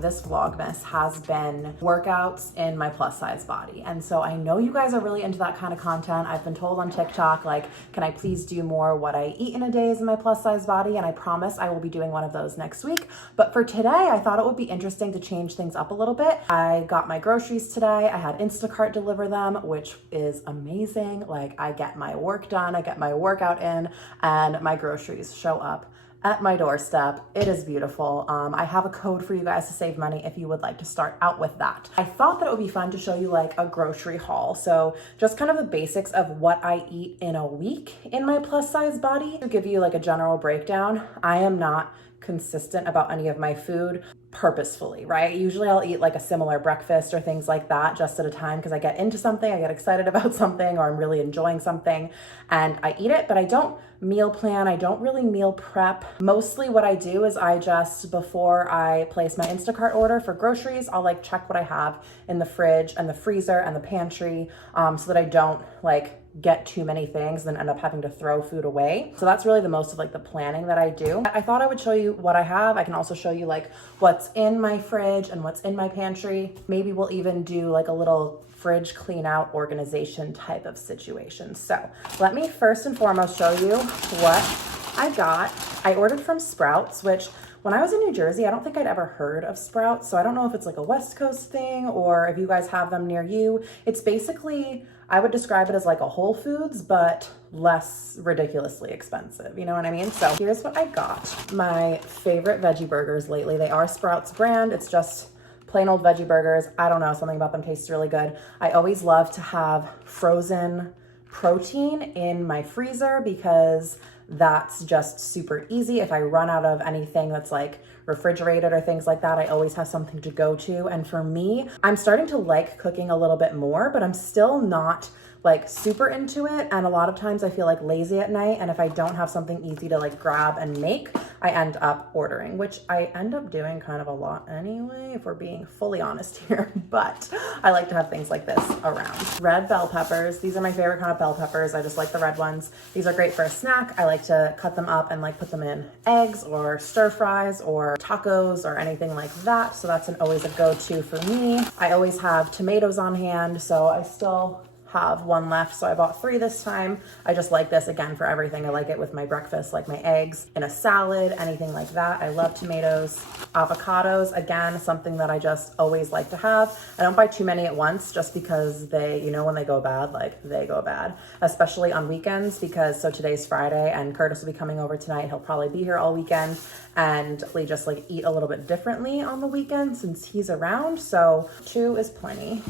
this Vlogmas has been workouts in my plus size body. And so I know you guys are really into that kind of content. I've been told on TikTok, like, can I please do more what I eat in a day is in my plus size body? And I promise I will be doing one of those next week. But for today, I thought it would be interesting to change things up a little bit. I got my groceries today. I had Instacart deliver them, which is amazing. Like, I get my work done, I get my workout in, and my groceries show up at my doorstep. It is beautiful. I have a code for you guys to save money if you would like to start out with that. I thought that it would be fun to show you like a grocery haul. So just kind of the basics of what I eat in a week in my plus size body. To give you like a general breakdown, I am not consistent about any of my food purposefully, right? Usually I'll eat like a similar breakfast or things like that just at a time because I get into something, I get excited about something, or I'm really enjoying something and I eat it, but I don't meal plan. I don't really meal prep. Mostly what I do is I just, before I place my Instacart order for groceries, I'll like check what I have in the fridge and the freezer and the pantry so that I don't like get too many things and end up having to throw food away. So that's really the most of like the planning that I do. I thought I would show you what I have. I can also show you like what's in my fridge and what's in my pantry. Maybe we'll even do like a little fridge clean out organization type of situation. So let me first and foremost show you what I got. I ordered from Sprouts, which when I was in New Jersey, I don't think I'd ever heard of Sprouts. So I don't know if it's like a West Coast thing or if you guys have them near you. It's basically, I would describe it as like a Whole Foods, but less ridiculously expensive. You know what I mean? So here's what I got. My favorite veggie burgers lately, they are Sprouts brand. It's just plain old veggie burgers. I don't know, something about them tastes really good. I always love to have frozen protein in my freezer because that's just super easy. If I run out of anything that's like refrigerated or things like that, I always have something to go to. And for me, I'm starting to like cooking a little bit more, but I'm still not like super into it. And a lot of times I feel like lazy at night. And if I don't have something easy to like grab and make, I end up ordering, which I end up doing kind of a lot anyway, if we're being fully honest here. But I like to have things like this around. Red bell peppers. These are my favorite kind of bell peppers. I just like the red ones. These are great for a snack. I like to cut them up and like put them in eggs or stir fries or tacos or anything like that. So that's always a go-to for me. I always have tomatoes on hand, so I still have one left, so I bought 3 this time. I just like this again for everything. I like it with my breakfast, like my eggs in a salad, anything like that. I love tomatoes. Avocados, again, something that I just always like to have. I don't buy too many at once just because they, you know, when they go bad, like they go bad, especially on weekends because, so today's Friday and Curtis will be coming over tonight. He'll probably be here all weekend and we just like eat a little bit differently on the weekend since he's around. So 2 is plenty.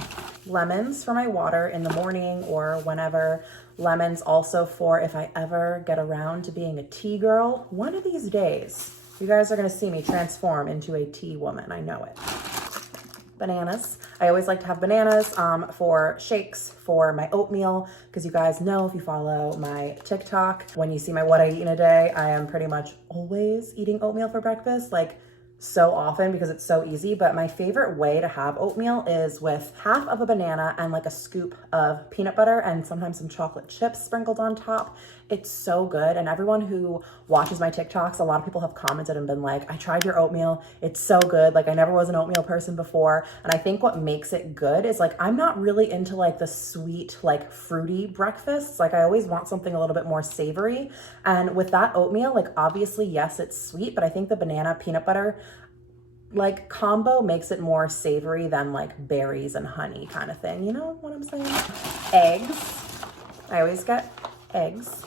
Lemons for my water in the morning or whenever. Lemons also for if I ever get around to being a tea girl. One of these days, you guys are gonna see me transform into a tea woman, I know it. Bananas. I always like to have bananas for shakes, for my oatmeal, because you guys know if you follow my TikTok, when you see my what I eat in a day, I am pretty much always eating oatmeal for breakfast. Like, so often because it's so easy, but my favorite way to have oatmeal is with half of a banana and like a scoop of peanut butter and sometimes some chocolate chips sprinkled on top. It's so good. And everyone who watches my TikToks, a lot of people have commented and been like, I tried your oatmeal. It's so good. Like, I never was an oatmeal person before. And I think what makes it good is like, I'm not really into like the sweet, like fruity breakfasts. Like, I always want something a little bit more savory. And with that oatmeal, like obviously, yes, it's sweet, but I think the banana peanut butter like combo makes it more savory than like berries and honey kind of thing. You know what I'm saying? Eggs. I always get eggs.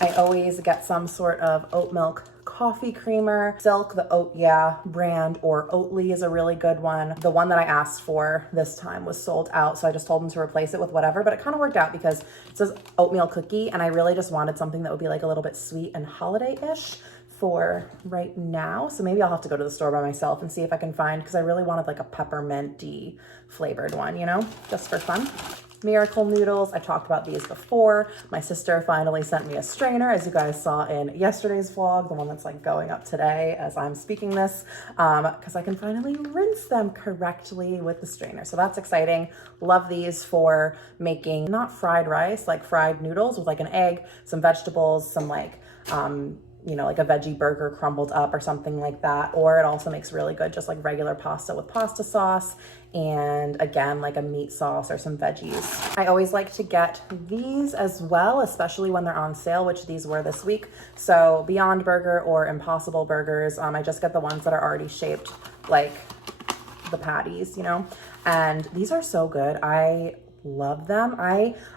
I always get some sort of oat milk coffee creamer. Silk, the Oat Yeah brand, or Oatly is a really good one. The one that I asked for this time was sold out, so I just told them to replace it with whatever, but it kind of worked out because it says oatmeal cookie, and I really just wanted something that would be like a little bit sweet and holiday-ish for right now. So maybe I'll have to go to the store by myself and see if I can find, because I really wanted like a pepperminty flavored one, you know, just for fun. Miracle noodles. I talked about these before. My sister finally sent me a strainer, as you guys saw in yesterday's vlog, the one that's like going up today as I'm speaking this, because I can finally rinse them correctly with the strainer. So that's exciting. Love these for making not fried rice, like fried noodles with like an egg, some vegetables, some like you know, like a veggie burger crumbled up or something like that. Or it also makes really good just like regular pasta with pasta sauce, and again, like a meat sauce or some veggies. I always like to get these as well, especially when they're on sale, which these were this week. So Beyond Burger or Impossible Burgers, I just get the ones that are already shaped like the patties, you know, and these are so good. I love them.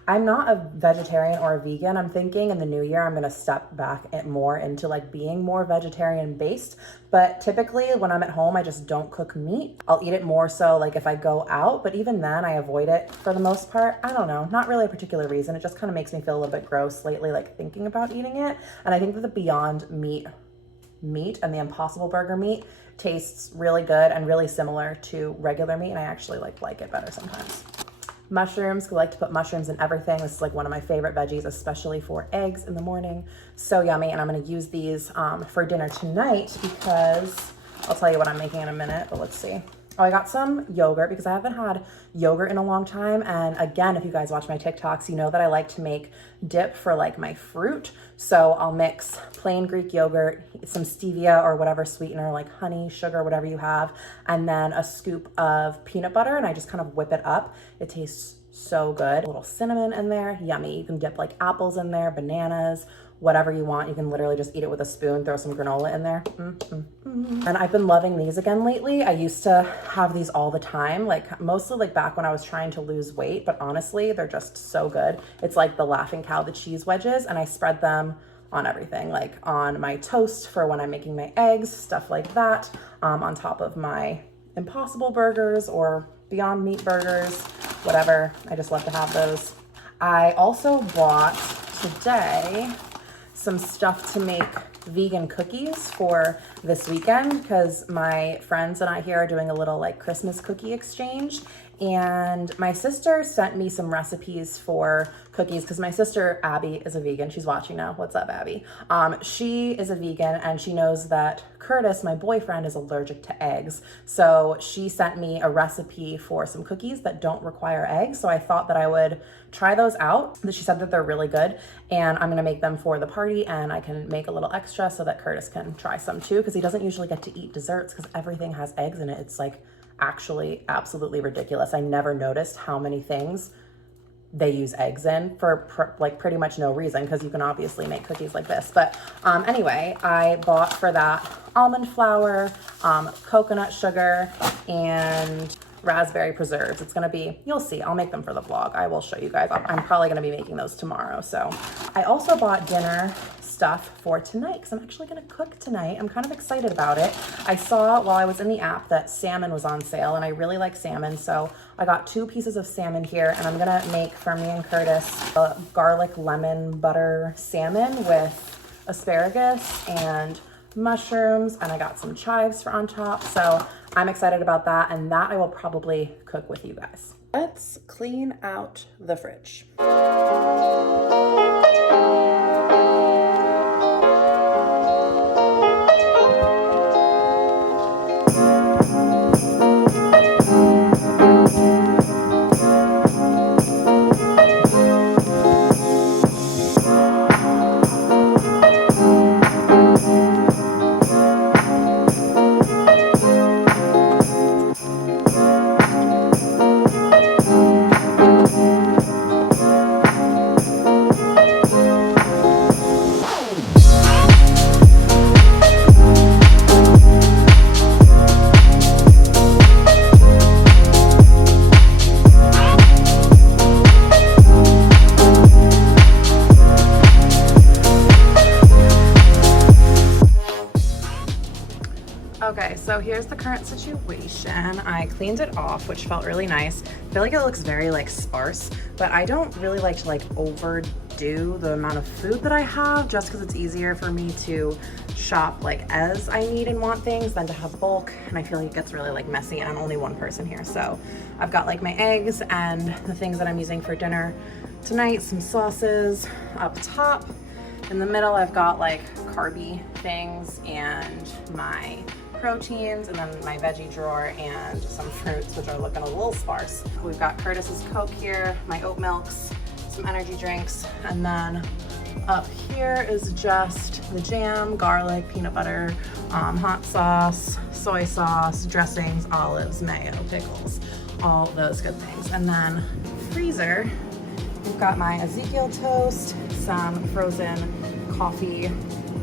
I'm not a vegetarian or a vegan. I'm thinking in the new year I'm gonna step back more into like being more vegetarian based, but typically when I'm at home I just don't cook meat. I'll eat it more so like if I go out, but even then I avoid it for the most part. I don't know, not really a particular reason. It just kind of makes me feel a little bit gross lately, like thinking about eating it. And I think that the Beyond meat and the Impossible Burger meat tastes really good and really similar to regular meat, and I actually like it better sometimes. Mushrooms, I like to put mushrooms in everything. This is like one of my favorite veggies, especially for eggs in the morning. So yummy, and I'm gonna use these for dinner tonight because I'll tell you what I'm making in a minute, but let's see. Oh, I got some yogurt because I haven't had yogurt in a long time. And again, if you guys watch my TikToks, you know that I like to make dip for like my fruit. So I'll mix plain Greek yogurt, some stevia or whatever sweetener, like honey, sugar, whatever you have, and then a scoop of peanut butter, and I just kind of whip it up. It tastes so good. A little cinnamon in there, yummy. You can dip like apples in there, bananas, whatever you want. You can literally just eat it with a spoon, throw some granola in there. And I've been loving these again lately. I used to have these all the time, like mostly like back when I was trying to lose weight, but honestly, they're just so good. It's like the Laughing Cow, the cheese wedges, and I spread them on everything, like on my toast for when I'm making my eggs, stuff like that, on top of my Impossible Burgers or Beyond Meat burgers, whatever. I just love to have those. I also bought today some stuff to make vegan cookies for this weekend because my friends and I here are doing a little like Christmas cookie exchange, and my sister sent me some recipes for cookies because my sister Abby is a vegan. She's watching now. What's up, Abby? She is a vegan, and she knows that Curtis, my boyfriend, is allergic to eggs. So she sent me a recipe for some cookies that don't require eggs. So I thought that I would try those out. She said that they're really good, and I'm gonna make them for the party, and I can make a little extra so that Curtis can try some too, because he doesn't usually get to eat desserts because everything has eggs in it. It's like actually absolutely ridiculous. I never noticed how many things they use eggs in for like pretty much no reason, because you can obviously make cookies like this. But anyway, I bought for that almond flour, coconut sugar, and raspberry preserves. It's gonna be, you'll see, I'll make them for the vlog. I will show you guys. I'm probably gonna be making those tomorrow. So I also bought dinner stuff for tonight because I'm actually gonna cook tonight. I'm kind of excited about it. I saw while I was in the app that salmon was on sale, and I really like salmon, so I got 2 pieces of salmon here, and I'm gonna make for me and Curtis a garlic lemon butter salmon with asparagus and mushrooms, and I got some chives for on top. So I'm excited about that, and that I will probably cook with you guys. Let's clean out the fridge. Okay, so here's the current situation. I cleaned it off, which felt really nice. I feel like it looks very like sparse, but I don't really like to like overdo the amount of food that I have, just because it's easier for me to shop like as I need and want things than to have bulk. And I feel like it gets really like messy, and I'm only one person here. So I've got like my eggs and the things that I'm using for dinner tonight, some sauces up top. In the middle, I've got like carby things and my proteins, and then my veggie drawer and some fruits, which are looking a little sparse. We've got Curtis's Coke here, my oat milks, some energy drinks, and then Up here is just the jam, garlic, peanut butter, hot sauce, soy sauce, dressings, olives, mayo, pickles, all those good things. And then freezer, we've got my Ezekiel toast, some frozen coffee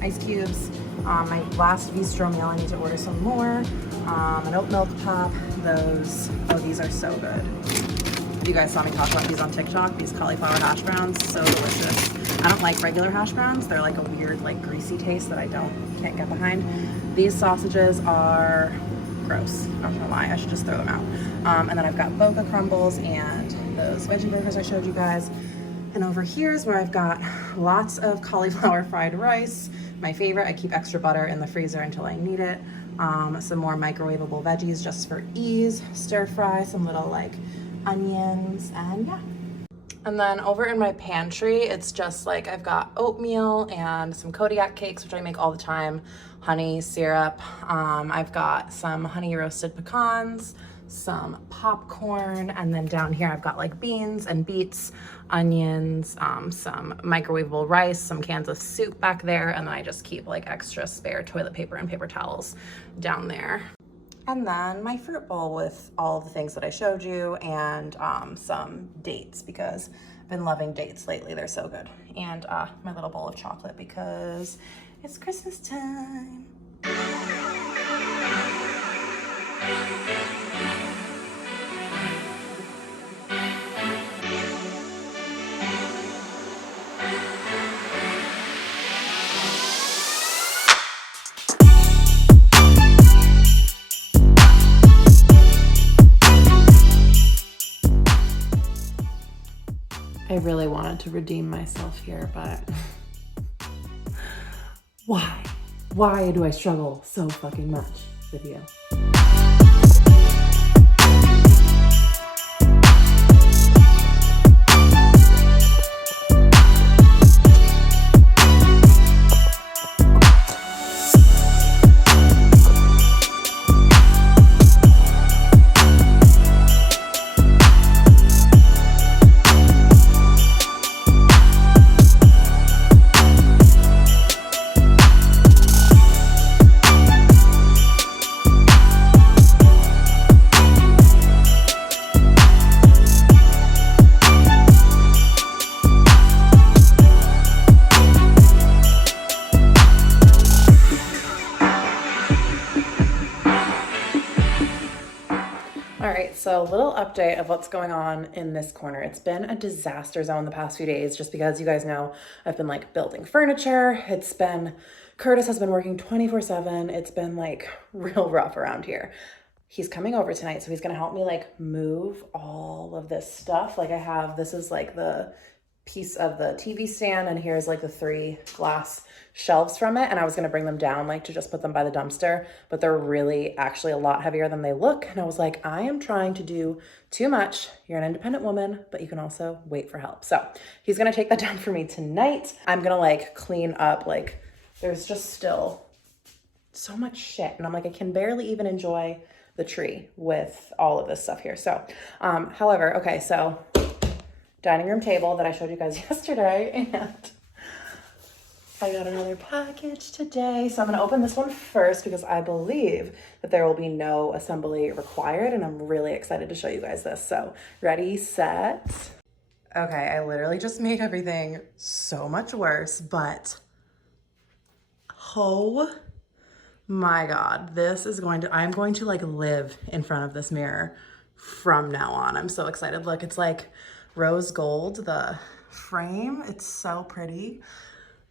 ice cubes, my last bistro meal, I need to order some more, an oat milk pop, these are so good. You guys saw me talk about these on TikTok, these cauliflower hash browns, so delicious. I don't like regular hash browns. They're like a weird, like greasy taste that I can't get behind. These sausages are gross. I don't know why, I should just throw them out. And then I've got Boca crumbles and those veggie burgers I showed you guys. And over here is where I've got lots of cauliflower fried rice. My favorite, I keep extra butter in the freezer until I need it. Some more microwavable veggies just for ease. Stir fry, some little like onions, and yeah. And then over in my pantry, it's just like I've got oatmeal and some Kodiak cakes, which I make all the time, honey syrup. I've got some honey roasted pecans, some popcorn, and then down here I've got like beans and beets, onions, some microwavable rice, some cans of soup back there, and then I just keep like extra spare toilet paper and paper towels down there. And then my fruit bowl with all of the things that I showed you, and some dates, because I've been loving dates lately. They're so good. And my little bowl of chocolate because it's Christmas time. I really wanted to redeem myself here, but why? Why do I struggle so fucking much with you? So little update of what's going on in this corner. It's been a disaster zone the past few days, just because you guys know I've been like building furniture. Curtis has been working 24/7. It's been like real rough around here. He's coming over tonight, so he's gonna help me like move all of this stuff. Like this is like the piece of the TV stand, and here's like the 3 glass shelves from it, and I was gonna bring them down like to just put them by the dumpster, but they're really actually a lot heavier than they look, and I was like, I am trying to do too much. You're an independent woman, but you can also wait for help. So he's gonna take that down for me tonight. I'm gonna like clean up, like there's just still so much shit, and I'm like, I can barely even enjoy the tree with all of this stuff here. So however, okay, so dining room table that I showed you guys yesterday, and I got another package today. So I'm gonna open this one first because I believe that there will be no assembly required, and I'm really excited to show you guys this. So ready, set. Okay, I literally just made everything so much worse, but oh my God, I'm going to like live in front of this mirror from now on. I'm so excited. Look, it's like rose gold, the frame. It's so pretty.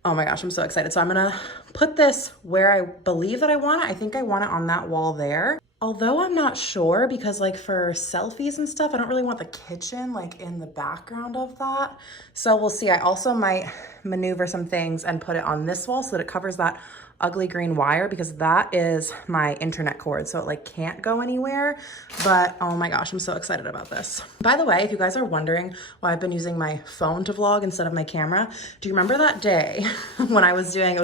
Oh my gosh, I'm so excited. So I'm gonna put this where I believe that I want it. I think I want it on that wall there. Although I'm not sure, because like for selfies and stuff, I don't really want the kitchen like in the background of that. So we'll see. I also might maneuver some things and put it on this wall so that it covers that ugly green wire because that is my internet cord, so it like can't go anywhere. But oh my gosh, I'm so excited about this. By the way, if you guys are wondering why I've been using my phone to vlog instead of my camera, do you remember that day when I was doing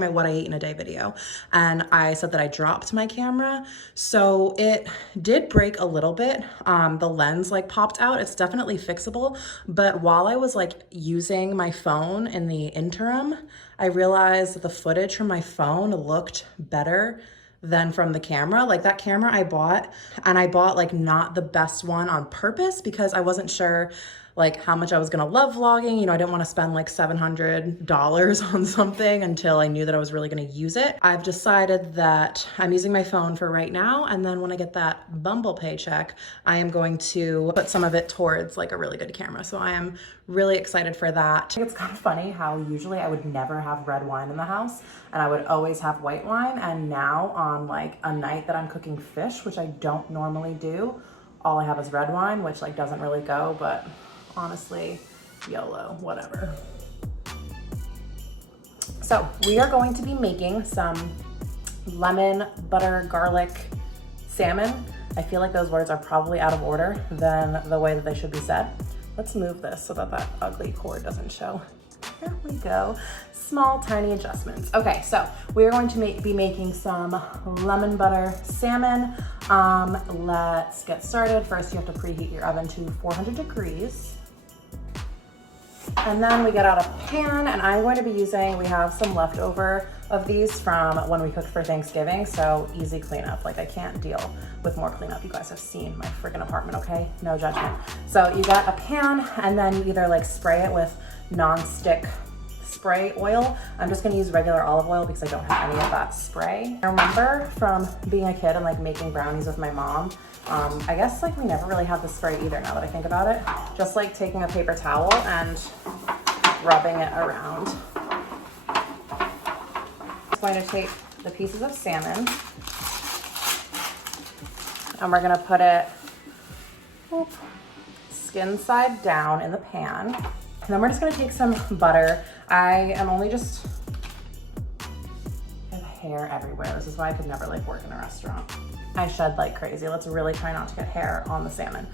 my what I ate in a day video, and I said that I dropped my camera? So it did break a little bit. The lens like popped out. It's definitely fixable, but while I was like using my phone in the interim, I realized that the footage from my phone looked better than from the camera. Like that camera I bought, and I bought like not the best one on purpose because I wasn't sure like how much I was gonna love vlogging. You know, I didn't wanna spend like $700 on something until I knew that I was really gonna use it. I've decided that I'm using my phone for right now, and then when I get that Bumble paycheck, I am going to put some of it towards like a really good camera. So I am really excited for that. I think it's kind of funny how usually I would never have red wine in the house and I would always have white wine, and now on like a night that I'm cooking fish, which I don't normally do, all I have is red wine, which like doesn't really go, but honestly, YOLO, whatever. So we are going to be making some lemon butter garlic salmon. I feel like those words are probably out of order than the way that they should be said. Let's move this so that that ugly cord doesn't show. Here we go. Small, tiny adjustments. Okay, so we're going to be making some lemon butter salmon. Let's get started. First, you have to preheat your oven to 400 degrees. And then we get out a pan, and I'm going to be using, we have some leftover of these from when we cooked for Thanksgiving, so easy cleanup. Like I can't deal with more cleanup. You guys have seen my freaking apartment, okay? No judgment. So you got a pan, and then you either like spray it with non-stick spray oil. I'm just gonna use regular olive oil because I don't have any of that spray. I remember from being a kid and like making brownies with my mom, I guess like we never really had the spray either now that I think about it. Just like taking a paper towel and rubbing it around. I'm going to take the pieces of salmon and we're gonna put it skin side down in the pan. And then we're just gonna take some butter. I am only just, I have hair everywhere. This is why I could never like work in a restaurant. I shed like crazy. Let's really try not to get hair on the salmon.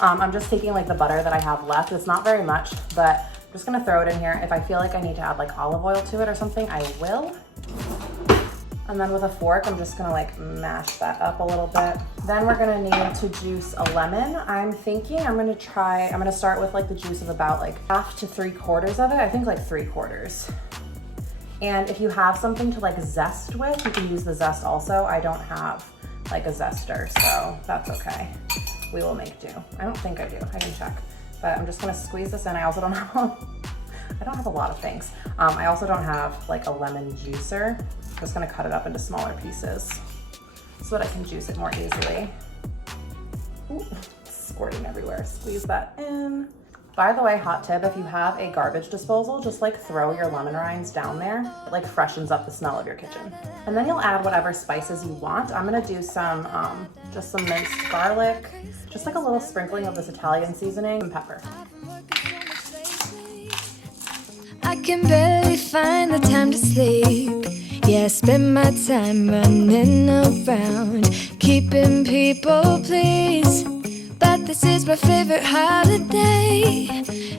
I'm just taking like the butter that I have left. It's not very much, but I'm just gonna throw it in here. If I feel like I need to add like olive oil to it or something, I will. And then with a fork, I'm just gonna like mash that up a little bit. Then we're gonna need to juice a lemon. I'm thinking I'm gonna start with like the juice of about like 1/2 to 3/4 of it. I think like 3/4. And if you have something to like zest with, you can use the zest also. I don't have like a zester, so that's okay. We will make do. I don't think I do, I can check. But I'm just gonna squeeze this in. I also don't have a lot of things. I also don't have like a lemon juicer. I'm just gonna cut it up into smaller pieces so that I can juice it more easily. Ooh, squirting everywhere. Squeeze that in. By the way, hot tip, if you have a garbage disposal, just like throw your lemon rinds down there. It like freshens up the smell of your kitchen. And then you'll add whatever spices you want. I'm gonna do some, just some minced garlic, just like a little sprinkling of this Italian seasoning, and pepper. I can barely find the time to sleep. Yeah, I spend my time running around, keeping people pleased. But this is my favorite holiday.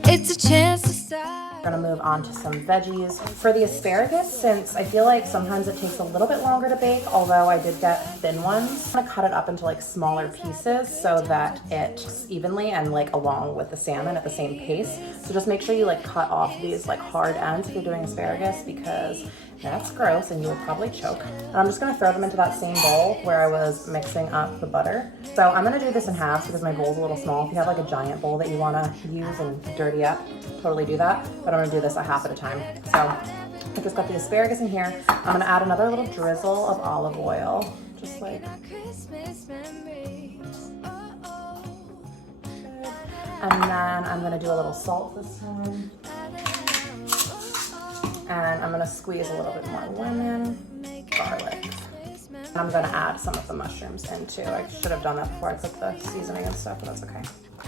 It's a chance to start. We're gonna move on to some veggies. For the asparagus, since I feel like sometimes it takes a little bit longer to bake, although I did get thin ones, I'm gonna cut it up into like smaller pieces so that it's evenly and like along with the salmon at the same pace. So just make sure you like cut off these like hard ends if you're doing asparagus, because that's gross and you will probably choke. And I'm just gonna throw them into that same bowl where I was mixing up the butter. So I'm gonna do this in halves because my bowl's a little small. If you have like a giant bowl that you wanna use and dirty up, totally do that. But I'm gonna do this a half at a time. So I just got the asparagus in here. I'm gonna add another little drizzle of olive oil, just like. And then I'm gonna do a little salt this time. And I'm gonna squeeze a little bit more lemon, garlic. And I'm gonna add some of the mushrooms in too. I should have done that before I cooked the seasoning and stuff, but that's okay.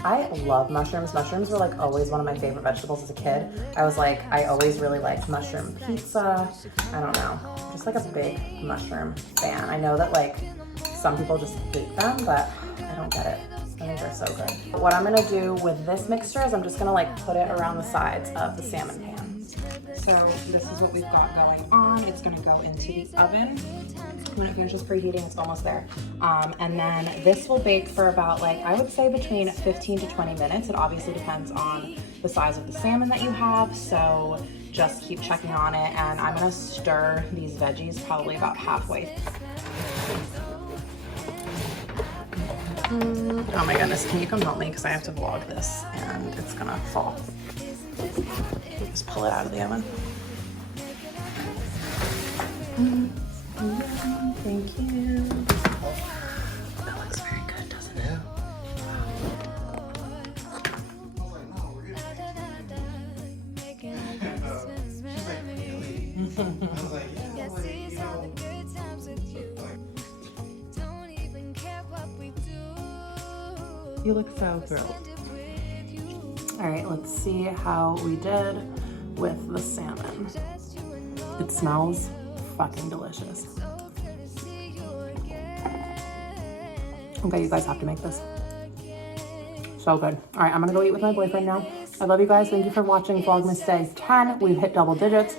I love mushrooms. Mushrooms were like always one of my favorite vegetables as a kid. I always really liked mushroom pizza. I don't know, just like a big mushroom fan. I know that like some people just hate them, but I don't get it. I think they're so good. What I'm gonna do with this mixture is I'm just gonna like put it around the sides of the salmon pan. So this is what we've got going on. It's gonna go into the oven. When it finishes preheating, it's almost there. And then this will bake for about like, I would say between 15 to 20 minutes. It obviously depends on the size of the salmon that you have. So just keep checking on it. And I'm gonna stir these veggies probably about halfway. Oh my goodness, can you come help me? Because I have to vlog this and it's gonna fall. Just pull it out of the oven. Thank you. That looks very good, doesn't it? You look so thrilled. All right, let's see how we did with the salmon. It smells fucking delicious. Okay, you guys have to make this. So good. All right, I'm gonna go eat with my boyfriend now. I love you guys. Thank you for watching Vlogmas Day 10. We've hit double digits.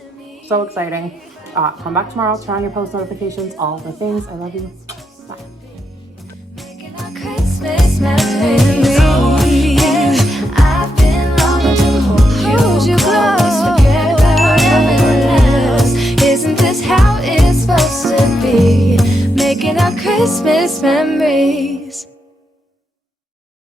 So exciting. Come back tomorrow, turn on your post notifications, all the things. I love you. Bye. Christmas memories. I've been longing to hold you close. Forget about everyone else. Isn't this how it's supposed to be? Making our Christmas memories.